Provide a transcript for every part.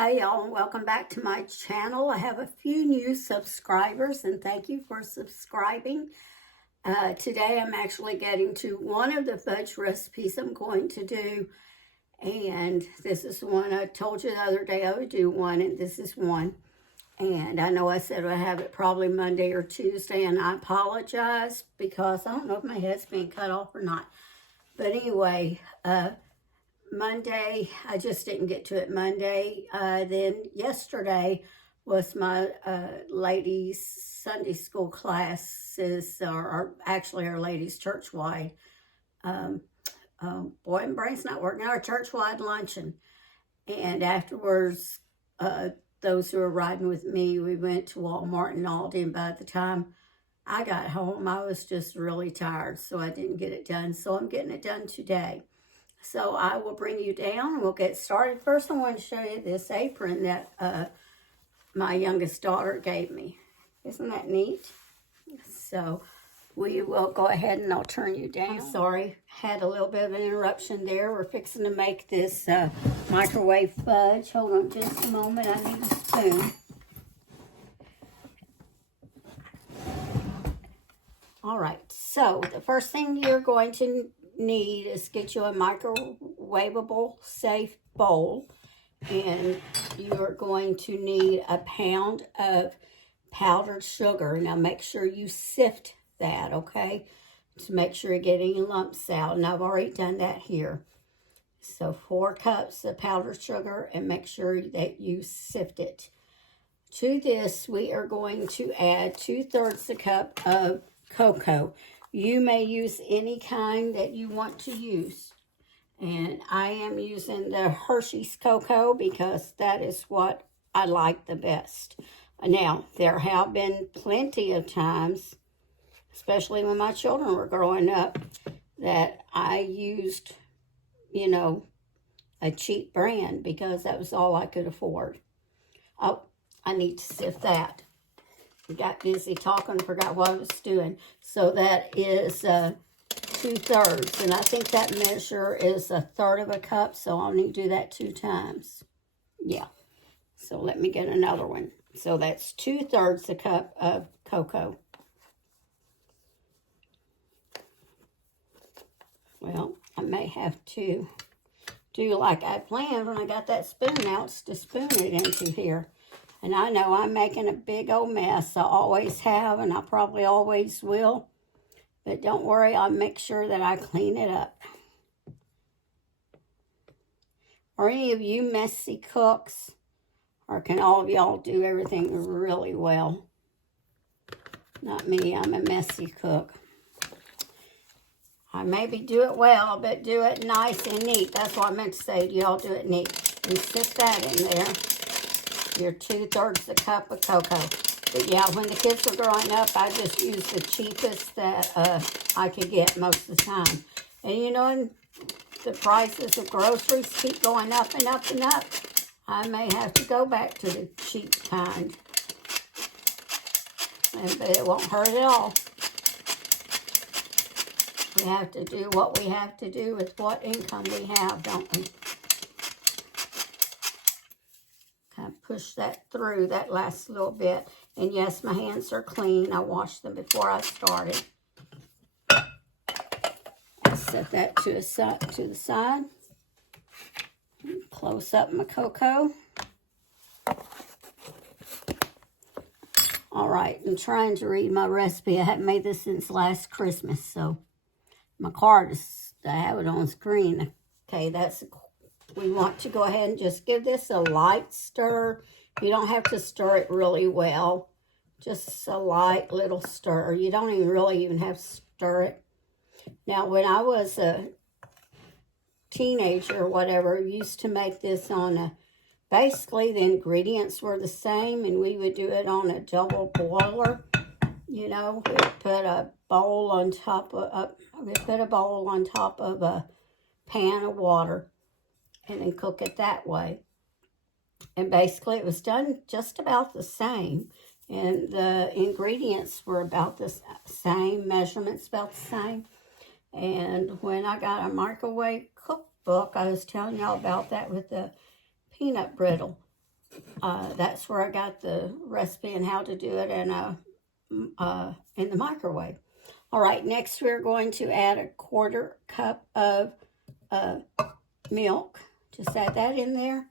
Hi y'all, and welcome back to my channel. I have a few new subscribers and thank you for subscribing. Today I'm actually getting to one of the fudge recipes I'm going to do, and this is one I told you the other day I would do one, and this is one. And I know I said I'd have it probably Monday or Tuesday, and I apologize because I don't know if my head's being cut off or not. But anyway, Monday, I just didn't get to it Monday. Then yesterday was my ladies' Sunday school classes, or actually our ladies' church-wide. Boy, my brain's not working. Our church-wide luncheon. And afterwards, those who were riding with me, we went to Walmart and Aldi, and by the time I got home, I was just really tired, so I didn't get it done. So I'm getting it done today. So I will bring you down and we'll get started. First, I want to show you this apron that my youngest daughter gave me. Isn't that neat? So we will go ahead and I'll turn you down. I'm sorry, had a little bit of an interruption there. We're fixing to make this microwave fudge. Hold on just a moment, I need a spoon. All right, so the first thing you're going to need is get you a microwavable safe bowl, and you're going to need a pound of powdered sugar. Now make sure you sift that, okay, to make sure you're getting lumps out, and I've already done that here. So 4 cups of powdered sugar, and make sure that you sift it. To this we are going to add 2/3 a cup of cocoa. You may use any kind that you want to use. And I am using the Hershey's cocoa because that is what I like the best. Now, there have been plenty of times, especially when my children were growing up, that I used, you know, a cheap brand because that was all I could afford. Oh, I need to sift that. Got busy talking, forgot what I was doing. So that is 2/3, and I think that measure is 1/3 of a cup, so I'll need to do that 2 times. Yeah, so let me get another one. So that's 2/3 a cup of cocoa. Well, I may have to do like I planned when I got that spoon out, to spoon it into here. And I know I'm making a big old mess. I always have, and I probably always will. But don't worry, I'll make sure that I clean it up. Are any of you messy cooks? Or can all of y'all do everything really well? Not me, I'm a messy cook. I maybe do it well, but do it nice and neat. That's what I meant to say. Do y'all do it neat? And sift that in there. Your 2/3 a cup of cocoa. But yeah, when the kids were growing up, I just used the cheapest that I could get most of the time. And you know, the prices of groceries keep going up and up and up. I may have to go back to the cheap kind. But it won't hurt at all. We have to do what we have to do with what income we have, don't we? Push that through that last little bit. And yes, my hands are clean. I washed them before I started. I set that to the side. Close up my cocoa. All right, I'm trying to read my recipe. I haven't made this since last Christmas, so my card is, I have it on screen. Okay, we want to go ahead and just give this a light stir. You don't have to stir it really well. Just a light little stir. You don't even have to stir it. Now, when I was a teenager or whatever, I used to make this on basically the ingredients were the same, and we would do it on a double boiler. You know, we'd put a bowl on top of, a pan of water, and then cook it that way. And basically it was done just about the same, and the ingredients were about the same, measurements about the same. And when I got a microwave cookbook, I was telling y'all about that with the peanut brittle. that's where I got the recipe and how to do it in the microwave. All right, next we're going to add a 1/4 cup of milk. Just add that in there.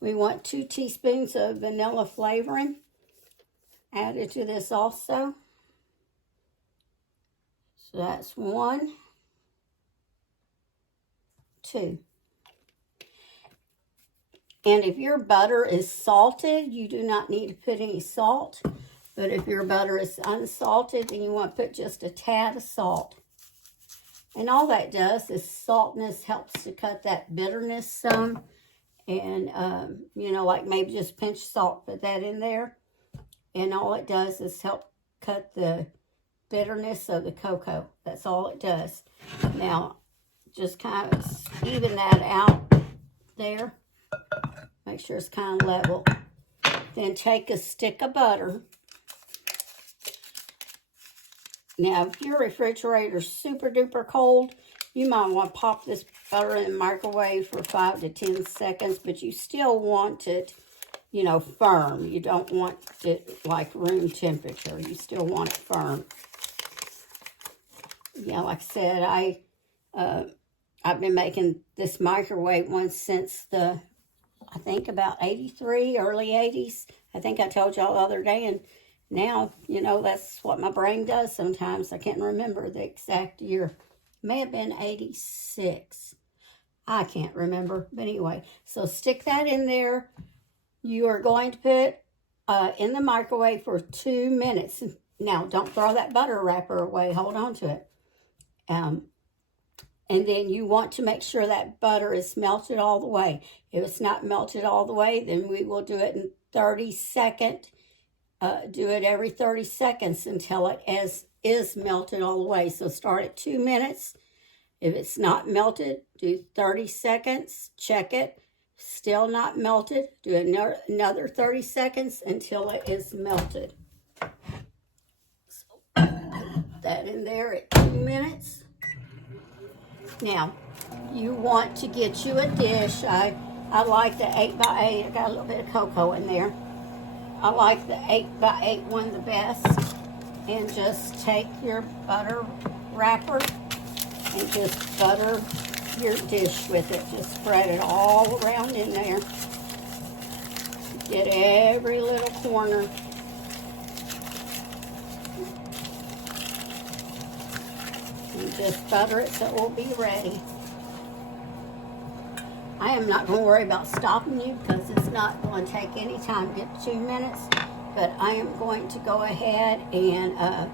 We want 2 teaspoons of vanilla flavoring added to this also. So that's 1, 2. And if your butter is salted, you do not need to put any salt. But if your butter is unsalted, then you want to put just a tad of salt. And all that does is saltness helps to cut that bitterness some. And, you know, like maybe just a pinch of salt, put that in there. And all it does is help cut the bitterness of the cocoa. That's all it does. Now, just kind of even that out there. Make sure it's kind of level. Then take a stick of butter. Now, if your refrigerator's super duper cold, you might want to pop this butter in the microwave for 5 to 10 seconds, but you still want it, you know, firm. You don't want it like room temperature. You still want it firm. Yeah, like I said, I've been making this microwave one since I think about 83, early 80s. I think I told y'all the other day, and now, you know, that's what my brain does sometimes. I can't remember the exact year. May have been 86. I can't remember. But anyway, so stick that in there. You are going to put in the microwave for 2 minutes. Now, don't throw that butter wrapper away. Hold on to it. And then you want to make sure that butter is melted all the way. If it's not melted all the way, then we will do it in 30 seconds. Do it every 30 seconds until it is melted all the way. So start at 2 minutes. If it's not melted, do 30 seconds. Check it. Still not melted. Do another 30 seconds until it is melted. So put that in there at 2 minutes. Now, you want to get you a dish. I like the 8x8. I got a little bit of cocoa in there. I like the 8x8 one the best. And just take your butter wrapper and just butter your dish with it. Just spread it all around in there. Get every little corner. And just butter it so it will be ready. I am not going to worry about stopping you because it's not going to take any time to get 2 minutes. But I am going to go ahead and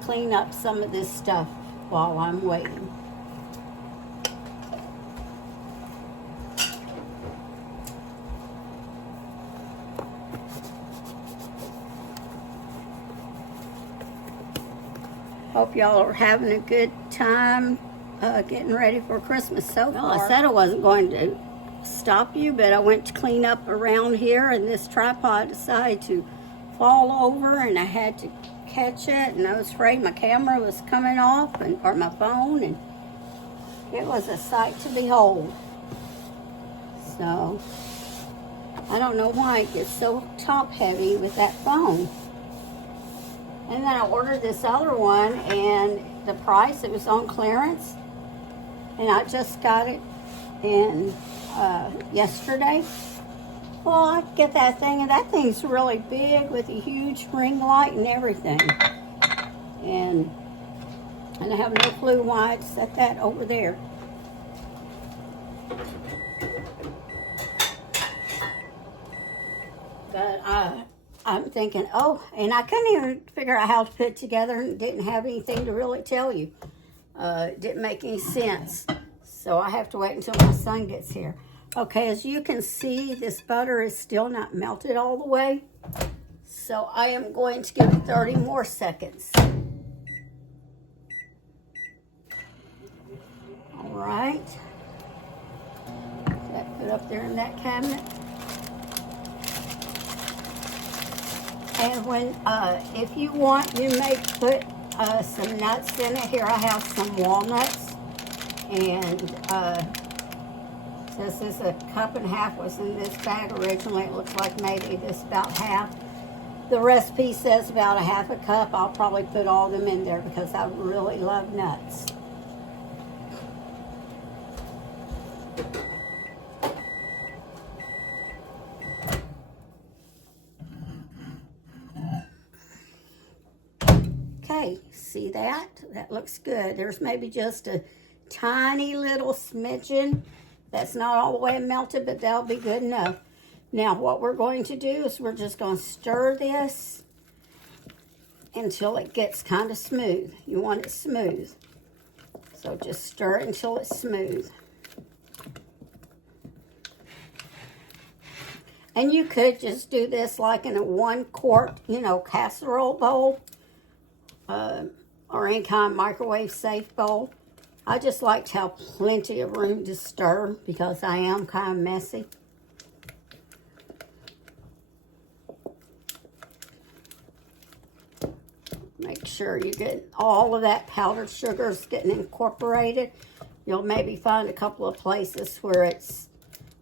clean up some of this stuff while I'm waiting. Hope y'all are having a good time getting ready for Christmas so far. Well, I said I wasn't going to stop you, but I went to clean up around here, and this tripod decided to fall over, and I had to catch it, and I was afraid my camera was coming off, or my phone, and it was a sight to behold. So, I don't know why it gets so top heavy with that phone. And then I ordered this other one, and the price, it was on clearance. And I just got it in yesterday. Well, I get that thing, and that thing's really big with a huge ring light and everything. And I have no clue why I'd set that over there. But I'm thinking, oh, and I couldn't even figure out how to put it together and didn't have anything to really tell you. It didn't make any sense. So I have to wait until my son gets here. Okay, as you can see, this butter is still not melted all the way. So I am going to give it 30 more seconds. All right. That put up there in that cabinet. And when, if you want, you may put some nuts in it. Here I have some walnuts and This is a cup and a half was in this bag originally. It looks like maybe this about half. The recipe says about a half a cup. I'll probably put all of them in there because I really love nuts. Okay, see that? That looks good. There's maybe just a tiny little smidgen. That's not all the way melted, but that'll be good enough. Now, what we're going to do is we're just going to stir this until it gets kind of smooth. You want it smooth. So just stir it until it's smooth. And you could just do this like in a 1 quart, casserole bowl. Or any kind of microwave safe bowl. I just like to have plenty of room to stir because I am kind of messy. Make sure you get all of that powdered sugar is getting incorporated. You'll maybe find a couple of places where it's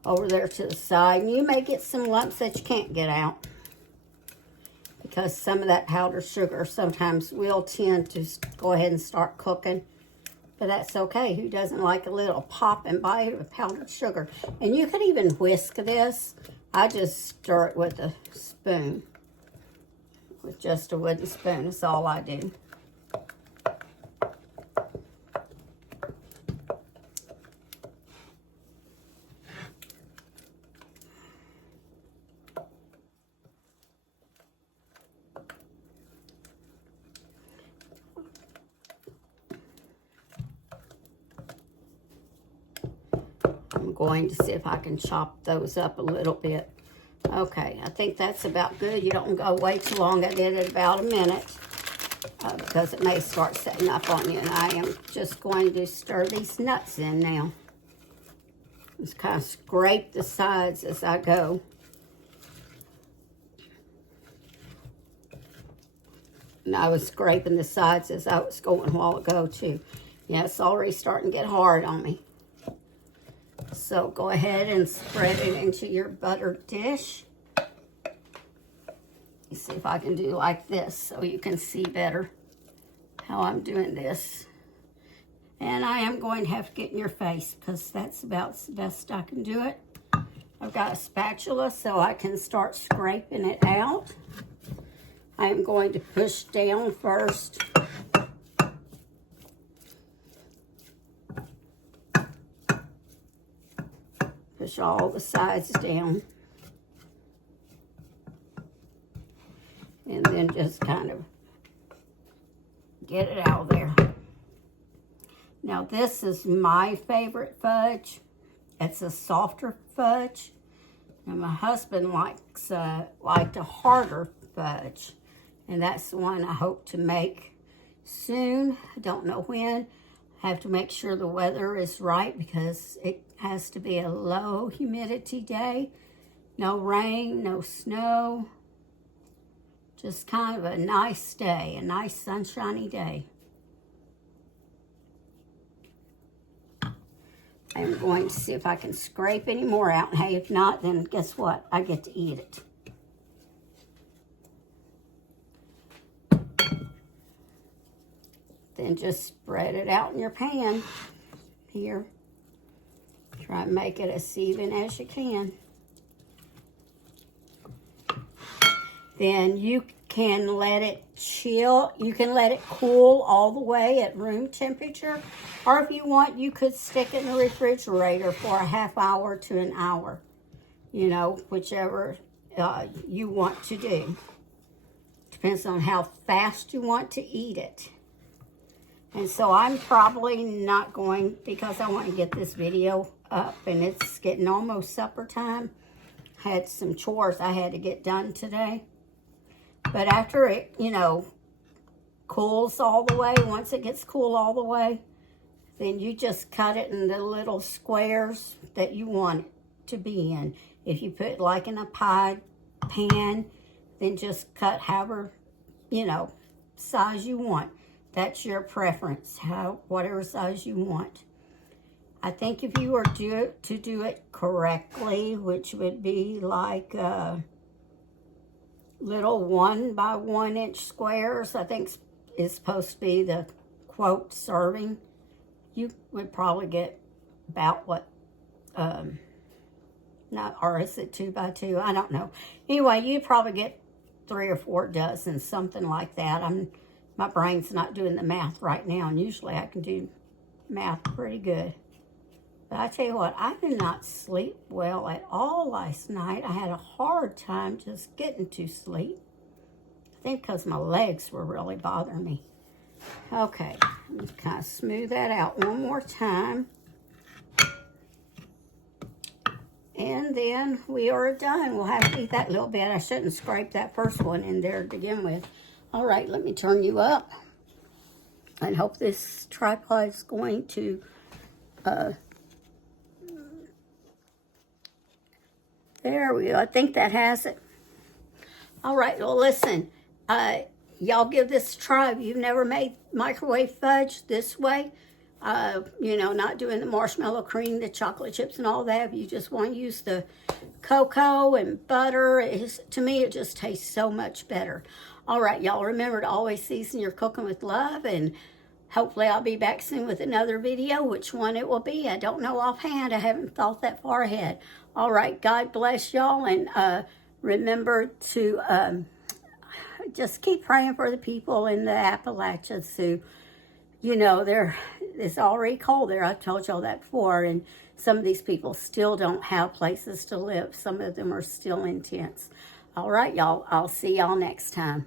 over there to the side. And you may get some lumps that you can't get out, because some of that powdered sugar sometimes will tend to go ahead and start cooking. But that's okay. Who doesn't like a little pop and bite of powdered sugar? And you could even whisk this. I just stir it with a spoon. With just a wooden spoon. That's all I do. I'm going to see if I can chop those up a little bit. Okay, I think that's about good. You don't go way too long. I did it about a minute because it may start setting up on you. And I am just going to stir these nuts in now. Just kind of scrape the sides as I go. And I was scraping the sides as I was going a while ago too. Yeah, it's already starting to get hard on me. So go ahead and spread it into your buttered dish. Let's see if I can do like this so you can see better how I'm doing this. And I am going to have to get in your face because that's about the best I can do it. I've got a spatula so I can start scraping it out. I am going to push down first. Push all the sides down. And then just kind of get it out of there. Now this is my favorite fudge. It's a softer fudge. And my husband liked a harder fudge. And that's the one I hope to make soon. I don't know when. I have to make sure the weather is right because it has to be a low humidity day. No rain, no snow. Just kind of a nice day, a nice sunshiny day. I'm going to see if I can scrape any more out. And hey, if not, then guess what? I get to eat it. Then just spread it out in your pan here. Try and make it as even as you can. Then you can let it chill. You can let it cool all the way at room temperature. Or if you want, you could stick it in the refrigerator for a half hour to an hour. You know, whichever you want to do. Depends on how fast you want to eat it. And so I'm probably not going, because I want to get this video up and it's getting almost supper time. I had some chores I had to get done today. But after it, cools all the way, once it gets cool all the way, then you just cut it in the little squares that you want it to be in. If you put like in a pie pan, then just cut however, size you want. That's your preference, whatever size you want. I think if you were to do it correctly, which would be like little 1 by 1 inch squares, I think is supposed to be the quote serving, you would probably get about what, not, or is it 2 by 2? I don't know. Anyway, you probably get 3 or 4 dozen, something like that. My brain's not doing the math right now, and usually I can do math pretty good. But I tell you what, I did not sleep well at all last night. I had a hard time just getting to sleep. I think because my legs were really bothering me. Okay, let's kind of smooth that out one more time. And then we are done. We'll have to eat that little bit. I shouldn't scrape that first one in there to begin with. All right, let me turn you up. And hope this tripod is going to... there we go. I think that has it. All right, well, listen. Y'all give this a try. If you've never made microwave fudge this way, you know, not doing the marshmallow cream, the chocolate chips and all that. If you just want to use the cocoa and butter, to me, it just tastes so much better. All right, y'all, remember to always season your cooking with love, and hopefully I'll be back soon with another video. Which one it will be, I don't know offhand. I haven't thought that far ahead. All right, God bless y'all, and remember to just keep praying for the people in the Appalachians who, you know, it's already cold there. I've told y'all that before, and some of these people still don't have places to live. Some of them are still in tents. All right, y'all, I'll see y'all next time.